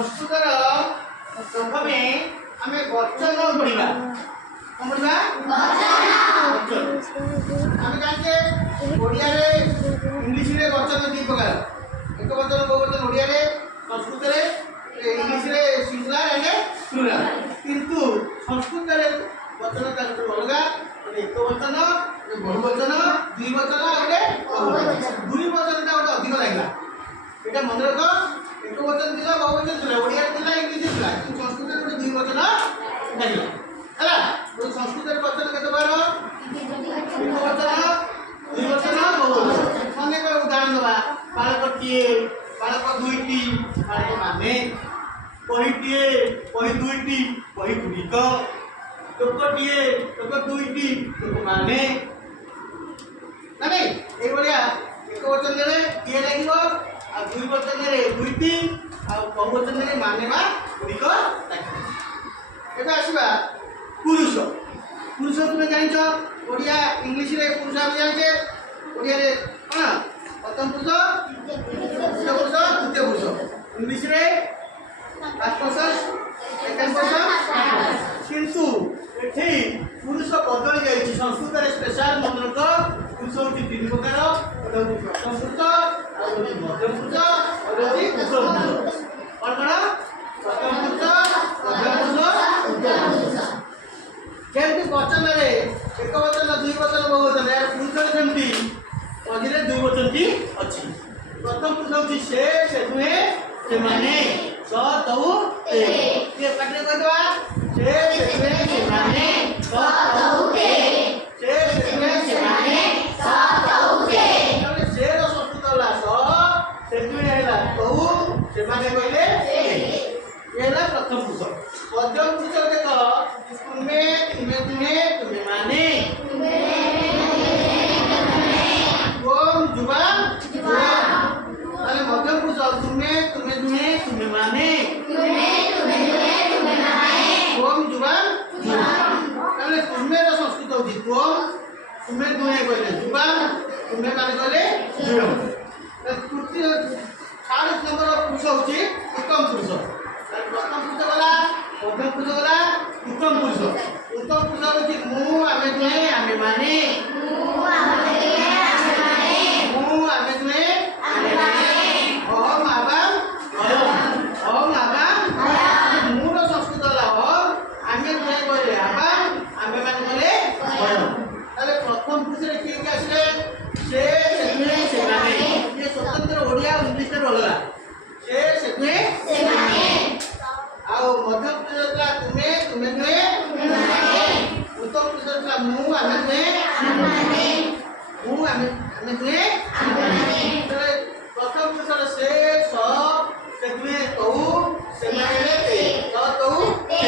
ସଂସ୍କୃତର ପ୍ରଥମେ ଆମେ ବଚନ ପଢ଼ିବା। କ'ଣ ପଢ଼ିବା? ବଚନ। ଆମେ ଜାଣିଛେ ଓଡ଼ିଆରେ ଇଂଲିଶରେ ବଚନ ଦୁଇ ପ୍ରକାର, ଏକ ବଚନ ବହୁ ବଚନ। ଓଡ଼ିଆରେ, ସଂସ୍କୃତରେ, ଇଂଲିଶରେ ସିଙ୍ଗୁଲାର ଏଣ୍ଡ ପ୍ଲୁରାଲ। କିନ୍ତୁ ସଂସ୍କୃତରେ ବଚନ ତାର ଅଲଗା, ଗୋଟେ ଏକ ବଚନ, ଗୋଟେ ବହୁ ବଚନ, ଦୁଇ ବଚନ ଆଉ ଗୋଟେ ବହୁବଚନ। ଦୁଇ ବଚନଟା ଗୋଟେ ଅଧିକ ଲାଗିଲା, ଏଇଟା ମନେ ରଖ। ଏକ ବଚନ ଥିଲା, ବହୁ ବଚନ ଥିଲା, ଓଡ଼ିଆରେ ଥିଲା, ଇଂଲିଶରେ ଥିଲା, କିନ୍ତୁ ସଂସ୍କୃତରେ ଗୋଟେ ଦୁଇ ବଚନ ଲାଗିଲା ହେଲା। ସଂସ୍କୃତରେ ବଚନ କେତେ ବାର? ଏକ ବଚନ, ଦୁଇ ବଚନ, ବହୁ ବଚନ। ଅନେକ ଉଦାହରଣ ଦେବା। ବାଳକଟିଏ, ବାଳକ ଦୁଇଟି, ବାଳକ ମାନେ। ବହିଟିଏ, ବହି ଦୁଇଟି, ବହି ଗୁଡ଼ିକ। ଲୋକଟିଏ, ଲୋକ ଦୁଇଟି, ଲୋକମାନେ। ନା ନାଇଁ? ଏଇଭଳିଆ ଏକ ବଚନରେ କିଏ ଲାଗିବ, ଆଉ ଦୁଇ ବଚନରେ ଦୁଇଟି, ଆଉ ବହୁ ବଚନରେ ମାନେ ବା ଗୁଡ଼ିକ ଲାଗିବ। ଏବେ ଆସିବା ପୁରୁଷ। ପୁରୁଷ ତୁମେ ଜାଣିଛ, ଓଡ଼ିଆ ଇଂଲିଶରେ ପୁରୁଷ ଆମେ ଜାଣିଛେ, ଓଡ଼ିଆରେ କ'ଣ? ପ୍ରଥମ ପୁରୁଷ, ଦ୍ୱିତୀୟ ପୁରୁଷ, ତୃତୀୟ ପୁରୁଷ। ଇଂଲିଶରେ ଫାର୍ଷ୍ଟ ପର୍ସନ, ସେକେଣ୍ଡ ପର୍ସନ। କିନ୍ତୁ ଏଠି ପୁରୁଷ ବଦଳି ଯାଇଛି। ସଂସ୍କୃତରେ ସ୍ପେଶାଲ ମନେ ରଖ, ପୁରୁଷ ହେଉଛି ତିନି ପ୍ରକାର। ଗୋଟେ ହେଉଛି ପ୍ରଥମ ପୁରୁଷ, ଆଉ ହେଉଛି ମଧ୍ୟମ ପୁରୁଷ, ଆଉ ହେଉଛି ଉତ୍ତମ ପୁରୁଷ। କ'ଣ କ'ଣ? ପ୍ରଥମ ପୁରୁଷ, ମଧ୍ୟମ ପୁରୁଷ, ଉତ୍ତମ ପୁରୁଷ। ଯେମିତି ବଚନରେ ଏକ ବଚନ, ଦୁଇ ବଚନ, ବହୁ ବଚନ, ପୁରୁଷରେ ଯେମିତି ମଝିରେ ଦୁଇ ବଚନଟି ଅଛି। ପ୍ରଥମ ପୁରୁଷ ହେଉଛି ସେ, ସେ ନୁହେଁ, ସେମାନେ। ସ ତଉ ତେ। କିଏ ପାଟିରେ କହିଦେବା? ସେ, ସେ ନୁହେଁ, ସେମାନେ। ସ ତଉ ତେ। ସେ, ସେ ନୁହେଁ, ସେମାନେ। ସ ତଉ ତେ। ତାହେଲେ ସେ ର ସଂସ୍କୃତ ହେଲା ସ, ସେ ନୁହେଁ ହେଲା ତଉ, ସେମାନେ କହିଲେ ସେ। ये है प्रथम पुरुष। मध्यम पुरुष देख, तुमे, तुमे तुमे, तुमे माने। तुम जुबा, जुबा। ताले मध्यम पुरुष तुमे, तुमे तुमे, तुमे माने। तुम जुबा, जुबा। ताले तुमे रो संस्कृत होती तुम, तुमे तुमे कहले जुबा, तुमे माने कहले जुबा। तृतीय 40 नंबर पुरुष होती उत्तम पुरुष। प्रथम पुरुष गला, मध्यम पुरुष गला, उत्तम पुरुष। उत्तम पुरुष होती मु, आमे तुमे, आमे माने। मु, आमे तुमे, आमे माने। अहम आबाम, अयम। अहम आबाम, अयम। मु रो संस्कृत गला अहम, आमे तुमे कहले आबाम, आमे माने कहले अयम। ताले प्रथम पुरुष रे किए के आसले से, सेतुए, सेमाने। ये स्वतंत्र ओडिया और इंग्लिश रे अलगा। से, सेतुए, सेमाने। आओ मध्यम पुरुष का तुमे, तुमे तुमे, उत्तम पुरुष का मु, आमे तुमे, मु, आमे तुमे। प्रथम पुरुष से, स, से तुमे, तौ, से माने ते, त तौ ते।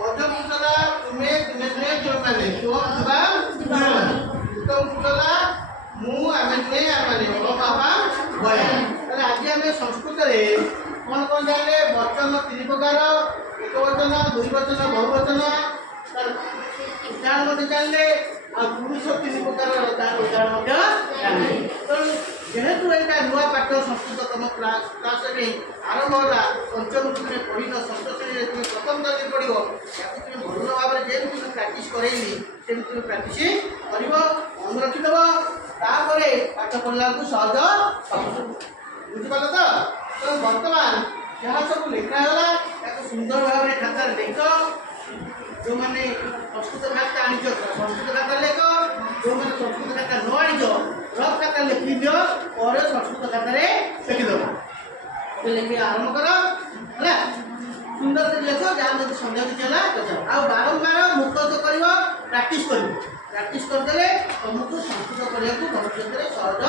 मध्यम पुरुष का तुमे, तुमे तुमे, तुमे माने, तुम जुबा, जुबा। उत्तम पुरुष का मु, आमे तुमे, आमे बाबा भय। ताले आज आमे संस्कृत रे कौन कौन जाने वचन तीन प्रकार, एक वचन, दुई वचन, बहु वचन, उदाहरण जानले। आ पुरुष तीन प्रकार उदाहरण जानले। तो जेहेतु एटा नुआ पाठ संस्कृत तम क्लास रे आरंभ होला, पंचम तुमे पढ़िन, षष्ठ श्रेणी तुमे प्रथम दर्जे पढ़िब, याकु तुमे भल भाव रे जेम तुमे प्रैक्टिस करैली सेम तुमे प्रैक्टिस करिब, मन रखि देबो। तापरे पाठ पढ़ला को सहज सब बुझि पालो तो। तो वर्तमान जहाँ सब लिखा है सुंदर भाव में खाता लेख। जो मैंने संस्कृत खाता आनीच संस्कृत खाता लेख, जो मैंने संस्कृत खाता न आनीच रफ खाता लिखी दियो और संस्कृत खाता लिखिद। लिखि आरंभ कर है सुंदर से लेख। जहाँ जब सन्देह किसी है आ बारंबार मुखस्त कर प्राक्ट करदेले तुमको संस्कृत करने भविष्य सहज।